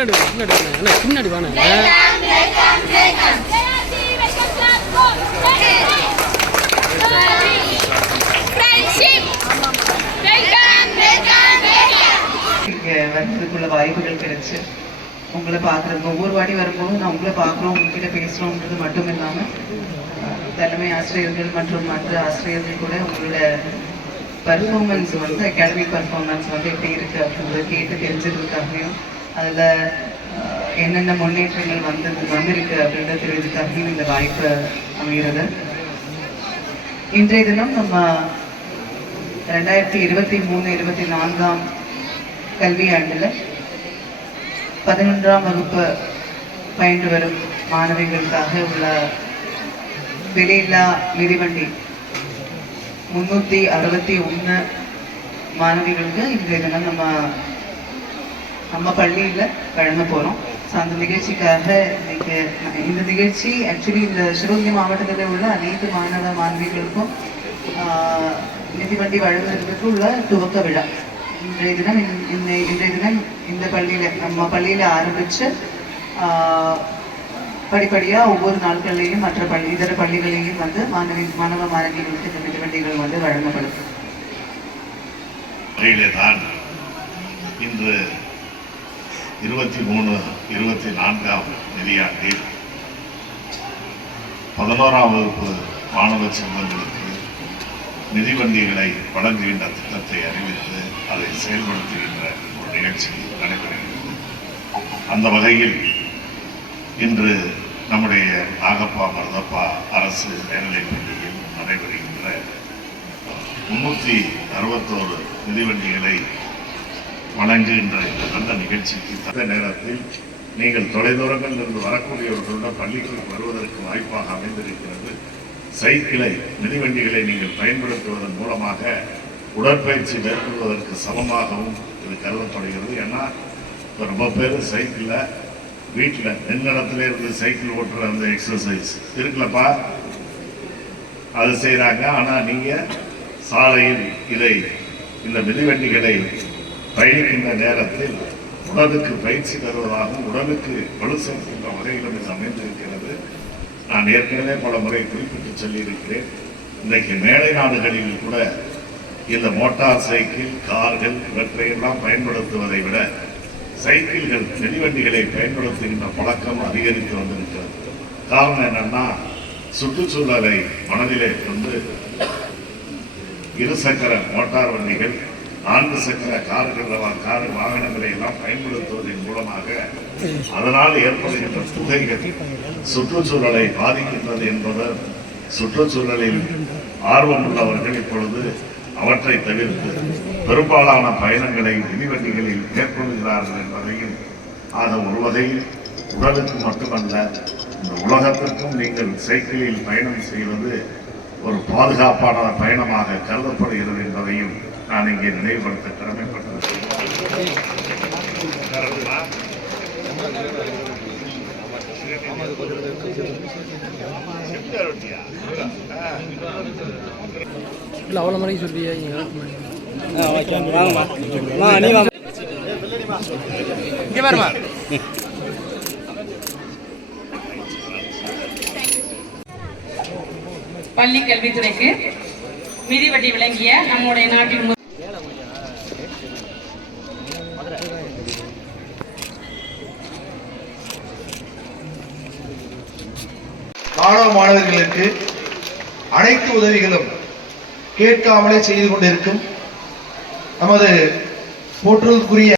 பின்னாடி வாங்க. வர்றதுக்குள்ள வாய்ப்புகள் கிடைச்சு உங்களை பார்க்குறது ஒவ்வொரு வாட்டி வரும்போது நான் உங்களை பார்க்குறோம், உங்ககிட்ட பேசுகிறோன்றது மட்டும் இல்லாமல் தலைமை ஆசிரியர்கள் மற்றும் மற்ற ஆசிரியர்கள் கூட உங்களோட பர்ஃபார்மன்ஸ் வந்து அகாடமிக் பர்ஃபார்மன்ஸ் வந்து எப்படி இருக்குது அப்படின்றத கேட்டு தெரிஞ்சதுக்காகவும் அதில் என்னென்ன முன்னேற்றங்கள் வந்திருக்கு அப்படின்றத தெரிஞ்சதுக்காகவும் இந்த வாய்ப்பு அமைகிறது. இன்றைய தினம் நம்ம 2023-24 கல்வியாண்டில் 11ஆம் வகுப்பு பயின்று வரும் மாணவிகளுக்காக உள்ள விலையில்லா மிதிவண்டி 361 மாணவிகளுக்கு இன்றைய தினம் நம்ம பள்ளியில் வழங்க போகிறோம். ஸோ அந்த நிகழ்ச்சிக்காக இன்னைக்கு இந்த நிகழ்ச்சி ஆக்சுவலி இந்த சிவகங்கை மாவட்டத்தில் உள்ள அனைத்து மாணவ மாணவிகளுக்கும் மிதிவண்டி வழங்குவதற்கு உள்ள துவக்க விழா இன்றைய தினம் இந்த பள்ளியில் நம்ம பள்ளியில் ஆரம்பித்து படிப்படியாக ஒவ்வொரு நாட்கள்லையும் மற்ற இதர பள்ளிகளையும் வந்து மாணவ மாணவிகளுக்கு இந்த மிதிவண்டிகள் வந்து வழங்கப்படும். இன்று 23-24 நிதியாண்டில் 11ஆம் வகுப்பு மாணவ செல்வங்களுக்கு மிதிவண்டிகளை வழங்குகின்ற திட்டத்தை அறிவித்து அதை செயல்படுத்துகின்ற ஒரு நிகழ்ச்சி நடைபெறுகிறது. அந்த வகையில் இன்று நம்முடைய நாகப்பா மருதப்பா அரசு மேல்நிலைப் பள்ளியில் நடைபெறுகின்ற 361 மிதிவண்டிகளை வழங்குகின்ற இந்த நல்ல நிகழ்ச்சிக்கு தக்க நேரத்தில் நீங்கள் தொலைதூரங்களில் இருந்து வரக்கூடியவர்களுடன் பள்ளிகளுக்கு வருவதற்கு வாய்ப்பாக அமைந்திருக்கிறது. சைக்கிளை மிதிவண்டிகளை நீங்கள் பயன்படுத்துவதன் மூலமாக உடற்பயிற்சி மேற்கொள்வதற்கு சமமாகவும் இது கருதப்படுகிறது. ஏன்னா இப்போ ரொம்ப பேர் சைக்கிளில் வீட்டில் நெஞ்சடத்துல இருந்து சைக்கிள் ஓட்டுற அந்த எக்ஸசைஸ் இருக்குல்லப்பா, அது செய்கிறாங்க. ஆனால் நீங்கள் சாலையில் இந்த மிதிவண்டிகளை பயணிக்கின்ற நேரத்தில் உடலுக்கு பயிற்சி தருவதாகவும் உடலுக்கு வலு சேர்க்கின்ற வகையிலும் இது அமைந்திருக்கிறது. நான் ஏற்கனவே பல முறை குறிப்பிட்டு சொல்லியிருக்கிறேன். இன்றைக்கு மேலை நாடுகளில் கூட இந்த மோட்டார் சைக்கிள், கார்கள் இவற்றையெல்லாம் பயன்படுத்துவதை விட சைக்கிள்கள், மிதிவண்டிகளை பயன்படுத்துகின்ற பழக்கம் அதிகரித்து வந்திருக்கிறது. காரணம் என்னன்னா, சுற்றுச்சூழலை மனதிலே கொண்டு இருசக்கர மோட்டார் வண்டிகள், 4 சக்கர கார் வாகனங்களை எல்லாம் பயன்படுத்துவதன் மூலமாக அதனால் ஏற்படுகின்ற புகைகள் சுற்றுச்சூழலை பாதிக்கின்றது என்பவர் சுற்றுச்சூழலில் ஆர்வம் உள்ளவர்கள் இப்பொழுது அவற்றை தவிர்த்து பெரும்பாலான பயணங்களை மிதிவண்டிகளில் மேற்கொள்கிறார்கள் என்பதையும் ஆக ஒரு வகையில் உடலுக்கு மட்டுமல்ல இந்த உலகத்திற்கும் நீங்கள் சைக்கிளில் பயணம் செய்வது ஒரு பாதுகாப்பான பயணமாக கருதப்படுகிறது என்பதையும் நான் இங்கே நினைவுபடுத்த கடமைப்பட்டிருக்கிறேன். அவ்வளோ மாதிரி சொல்லியா இங்கே வருமா? பள்ளி கல்வித்துறைக்கு மிதிவண்டி விளங்கிய நம்முடைய நாட்டின் மாணவர்களுக்கு அனைத்து உதவிகளும் கேட்காமலே செய்து கொண்டிருக்கும் நமது போற்றுதலுக்குரிய